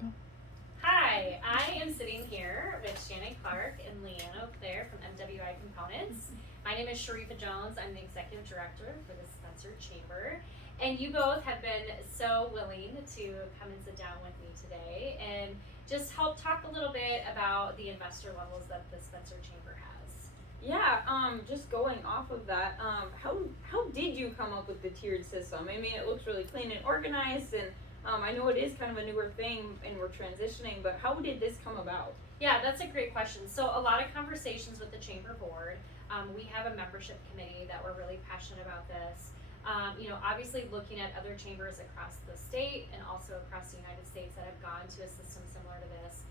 Go. Hi, I am sitting here with Shannon Clark and Leanne over there from MWI Components. My name is Sheriffa Jones. I'm the Executive Director for the Spencer Chamber. And you both have been so willing to come and sit down with me today and just help talk a little bit about the investor levels that the Spencer Chamber has. Yeah, just going off of that, how did you come up with the tiered system? I mean, it looks really clean and organized, and I know it is kind of a newer thing and we're transitioning, but how did this come about? Yeah, that's a great question. So a lot of conversations with the chamber board. We have a membership committee that we're really passionate about this. Obviously looking at other chambers across the state and also across the United States that have gone to a system similar to this.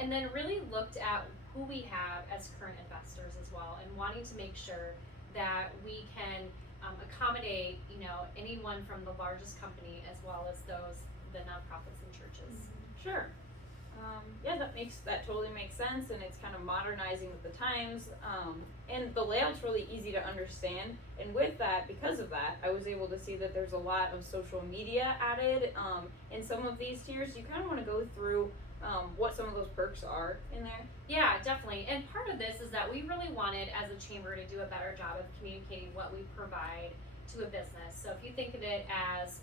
And then really looked at who we have as current investors as well, and wanting to make sure that we can accommodate, anyone from the largest company as well as the nonprofits and churches. Sure. Yeah, that totally makes sense, and it's kind of modernizing with the times. And the layout's really easy to understand. And with that, because of that, I was able to see that there's a lot of social media added in some of these tiers. You kind of want to go through what some of those perks are in there. Yeah, definitely. And part of this is that we really wanted as a chamber to do a better job of communicating what we provide to a business. So if you think of it as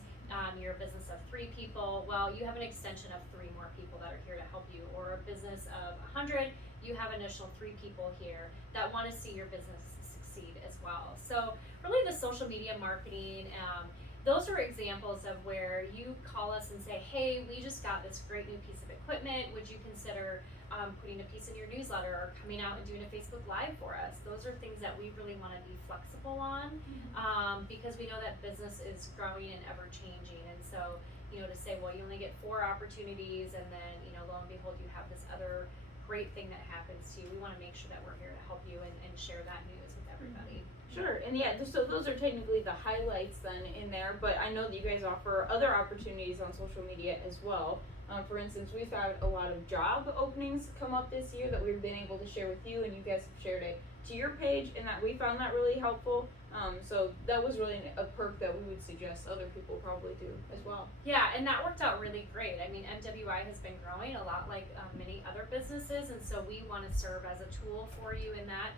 you're a business of 3 people, well, you have an extension of 3 more people that are here to help you. Or a business of 100, you have an additional 3 people here that want to see your business succeed as well. So really the social media marketing, those are examples of where you call us and say, hey, we just got this great new piece of equipment. Would you consider putting a piece in your newsletter or coming out and doing a Facebook Live for us? Those are things that we really want to be flexible on because we know that business is growing and ever changing. And so, to say, well, you only get 4 opportunities and then, lo and behold, you have this other great thing that happens to you. We want to make sure that we're here to help you and share that news with everybody. Sure, and yeah, so those are technically the highlights then in there, but I know that you guys offer other opportunities on social media as well. For instance, we've had a lot of job openings come up this year that we've been able to share with you, and you guys have shared it to your page, and that we found that really helpful. So that was really a perk that we would suggest other people probably do as well. Yeah, and that worked out really great. I mean, MWI has been growing a lot like many other businesses, and so we want to serve as a tool for you in that.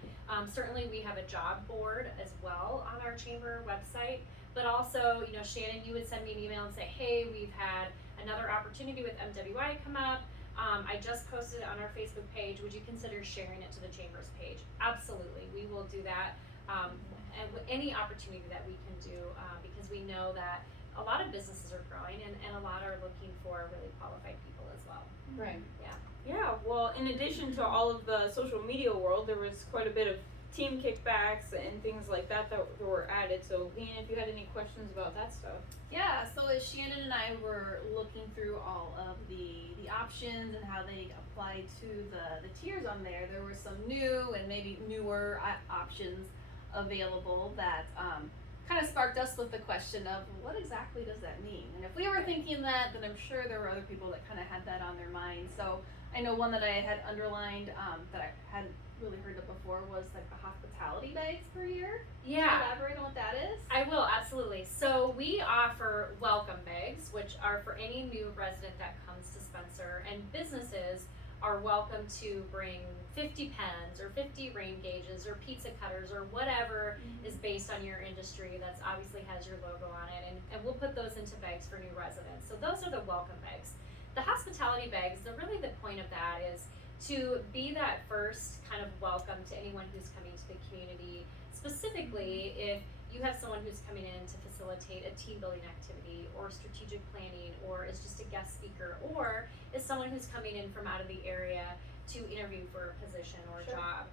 Certainly we have a job board as well on our chamber website, but also, Shannon, you would send me an email and say, hey, we've had another opportunity with MWI come up. I just posted it on our Facebook page. Would you consider sharing it to the chamber's page? Absolutely, we will do that. And any opportunity that we can do because we know that a lot of businesses are growing and a lot are looking for really qualified people as well. Right. Yeah. Yeah, well, in addition to all of the social media world, there was quite a bit of team kickbacks and things like that were added. So, Leanne, if you had any questions about that stuff. Yeah, so as Shannon and I were looking through all of the options and how they apply to the tiers on there, there were some new and maybe newer options available that kind of sparked us with the question of what exactly does that mean? And if we were thinking that, then I'm sure there were other people that kind of had that on their mind. So I know one that I had underlined that I hadn't really heard of before was like the hospitality bags per year. Yeah. Can you elaborate on what that is? I will, absolutely. So we offer welcome bags, which are for any new resident that comes to Spencer, and businesses are welcome to bring 50 pens or 50 rain gauges or pizza cutters or whatever is based on your industry that's obviously has your logo on it, and we'll put those into bags for new residents. So those are the welcome bags. The hospitality bags, really the point of that is to be that first kind of welcome to anyone who's coming to the community, specifically if you have someone who's coming in to facilitate a team building activity or strategic planning, or is just a guest speaker, or is someone who's coming in from out of the area to interview for a position or a job.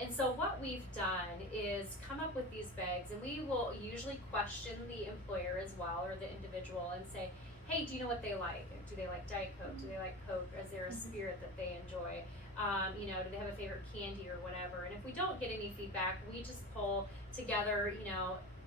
And so what we've done is come up with these bags, and we will usually question the employer as well, or the individual, and say, hey, do you know what they like? Do they like Diet Coke? Do they like Coke? Is there a spirit that they enjoy? Do they have a favorite candy or whatever? And if we don't get any feedback, we just pull together,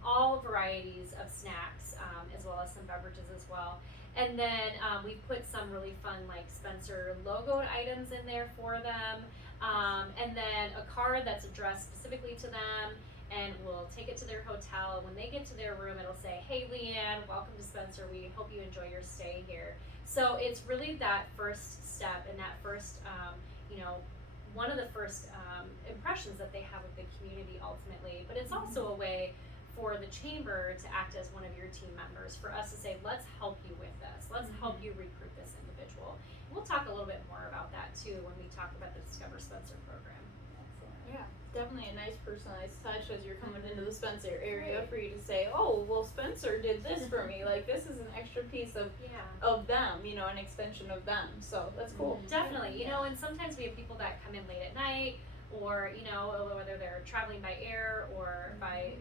all varieties of snacks, as well as some beverages as well. And then we put some really fun, like Spencer logoed items in there for them. And then a card that's addressed specifically to them, and we'll take it to their hotel. When they get to their room, it'll say, hey, Leanne, welcome to Spencer. We hope you enjoy your stay here. So it's really that first step and that first, one of the first impressions that they have of the community ultimately. But it's also a way for the chamber to act as one of your team members, for us to say, let's help you with this. Let's help you recruit this individual. And we'll talk a little bit more about that too when we talk about the Discover Spencer program. Yeah, definitely a nice personalized touch as you're coming into the Spencer area for you to say, oh, well, Spencer did this for me. Like, this is an extra piece of them, an extension of them. So that's cool. Definitely, and sometimes we have people that come in late at night, or whether they're traveling by air or by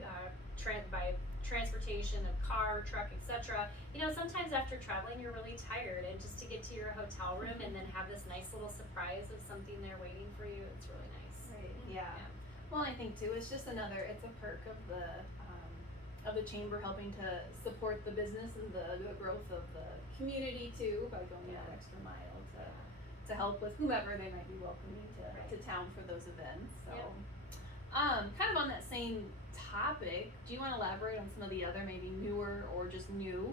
transportation, a car, truck, etc. Sometimes after traveling you're really tired, and just to get to your hotel room and then have this nice little surprise of something there waiting for you, it's really nice. Right. Yeah. Well, I think too, it's just it's a perk of the chamber, helping to support the business and the growth of the community too, by going that extra mile to help with whomever they might be welcoming to town for those events. So, kind of on that same topic, do you want to elaborate on some of the other maybe newer or just new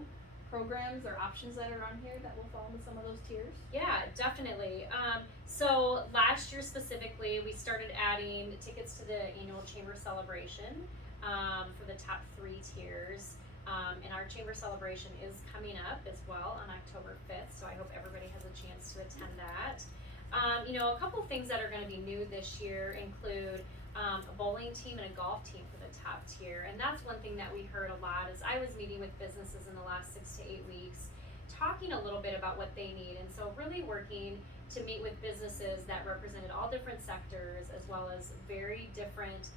programs or options that are on here that will fall into some of those tiers? Yeah, definitely. So last year specifically, we started adding tickets to the annual chamber celebration for the top 3 tiers. And our chamber celebration is coming up as well on October 5th, so I hope everybody has a chance to attend that. A couple of things that are going to be new this year include a bowling team and a golf team for the top tier. And that's one thing that we heard a lot as I was meeting with businesses in the last 6 to 8 weeks, talking a little bit about what they need. And so really working to meet with businesses that represented all different sectors, as well as very different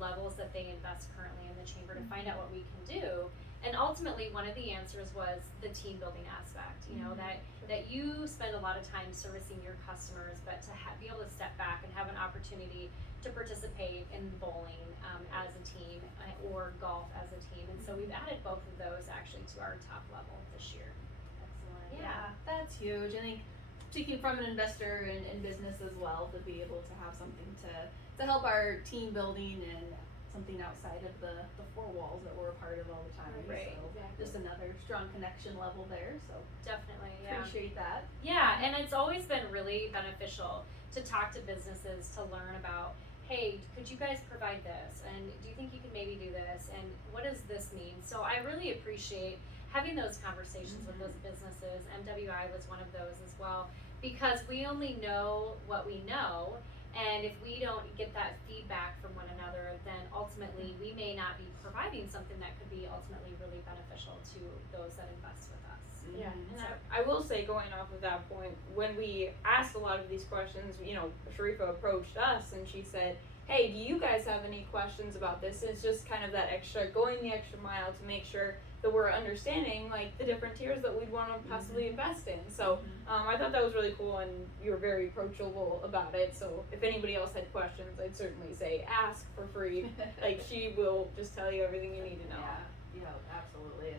levels that they invest currently in the chamber, to find out what we can do. And ultimately, one of the answers was the team building aspect. That you spend a lot of time servicing your customers, but to be able to step back and have an opportunity to participate in bowling as a team or golf as a team. And so we've added both of those actually to our top level this year. Excellent. Yeah, that's huge. I think speaking from an investor in business as well, to be able to have something to help our team building and something outside of the 4 walls that we're a part of all the time. Right. So just another strong connection level there. So definitely, yeah. Appreciate that. Yeah, and it's always been really beneficial to talk to businesses, to learn about, hey, could you guys provide this? And do you think you could maybe do this? And what does this mean? So I really appreciate having those conversations with those businesses. MWI was one of those as well, because we only know what we know. And if we don't get that feedback from one another, then ultimately we may not be providing something that could be ultimately really beneficial to those that invest with us. Yeah, and I will say, going off of that point, when we asked a lot of these questions, Sheriffa approached us and she said, hey, do you guys have any questions about this? And it's just kind of that going the extra mile to make sure that we're understanding like the different tiers that we'd want to possibly invest in. So I thought that was really cool, and you were very approachable about it. So if anybody else had questions, I'd certainly say ask for free. Like, she will just tell you everything you need to know. Yeah, absolutely.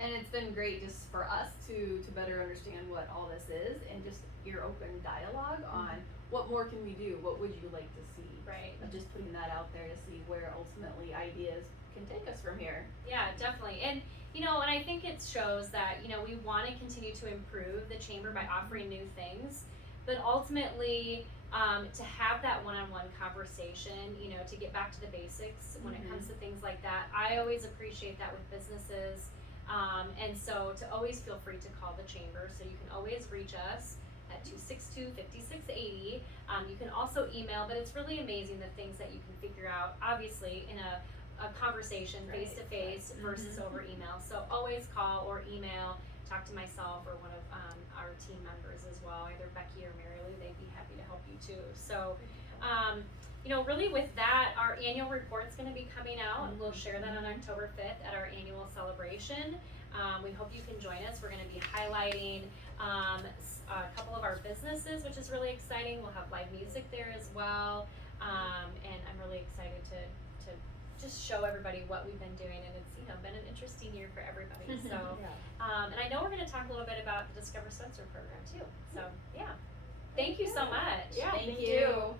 It's been great just for us to better understand what all this is, and just your open dialogue on what more can we do, what would you like to see, right? Of just putting that out there to see where ultimately ideas can take us from here. Yeah, definitely. And and I think it shows that we want to continue to improve the chamber by offering new things, but ultimately to have that one-on-one conversation, to get back to the basics when it comes to things like that. I always appreciate that with businesses. And so to always feel free to call the chamber. So you can always reach us at 262-5680. You can also email, but it's really amazing the things that you can figure out, obviously, in a conversation face-to-face versus over email. So always call or email, talk to myself or one of our team members as well, either Becky or Mary Lou. They'd be happy to help you too. So really with that, our annual report's going to be coming out, and we'll share that on October 5th at our annual celebration. We hope you can join us. We're going to be highlighting a couple of our businesses, which is really exciting. We'll have live music there as well, and I'm really excited to just show everybody what we've been doing, and it's been an interesting year for everybody. So, and I know we're going to talk a little bit about the Discover Spencer program too. So, yeah, thank you so much. Yeah, thank you.